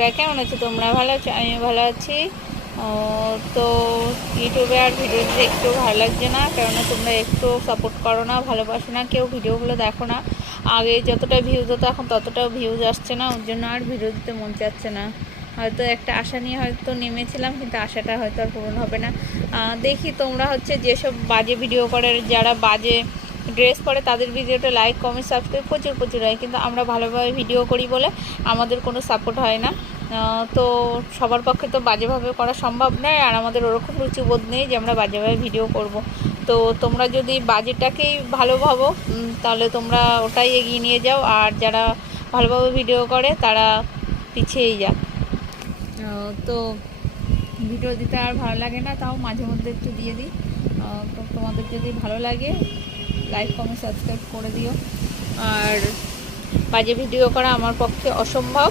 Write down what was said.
বন্ধুরা কেমন আছো? তোমরা ভালো আছো? আমি ভালো আছি। তো ইউটিউবে আর ভিডিও দিতে একটু ভালো লাগছে না, কেননা তোমরা একটু সাপোর্ট করো না, ভালোবাসো না, কেউ ভিডিওগুলো দেখো না। আগে যতটা ভিউজ হতো, এখন ততটাও ভিউজ আসছে না, ওর জন্য আর ভিডিও দিতে মন চাচ্ছে না। হয়তো একটা আশা নিয়ে হয়তো নেমেছিলাম, কিন্তু আশাটা হয়তো আর পূরণ হবে না। দেখি তোমরা হচ্ছে যেসব বাজে ভিডিও করে, যারা বাজে ড্রেস পরে তাদের ভিডিওটা লাইক কমেন্ট সাবস্ক্রাইব প্রচুর প্রচুর হয়। কিন্তু আমরা ভালোভাবে ভিডিও করি বলে আমাদের কোনো সাপোর্ট হয় না। তো সবার পক্ষে তো বাজেভাবে করা সম্ভব নয়, আর আমাদের ওরকম রুচিবোধ নেই যে আমরা বাজেভাবে ভিডিও করব। তো তোমরা যদি বাজেটাকেই ভালো ভাবো তাহলে তোমরা ওটাই এগিয়ে নিয়ে যাও। আর যারা ভালোভাবে ভিডিও করে, তারা পিছিয়েই যাক। তো ভিডিও দিতে আর ভালো লাগে না, তাও মাঝে মধ্যে একটু দিয়ে দিই। তো তোমাদের যদি ভালো লাগে লাইক কমেন্ট সাবস্ক্রাইব করে দিও। আর বাজে ভিডিও করা আমার পক্ষে অসম্ভব।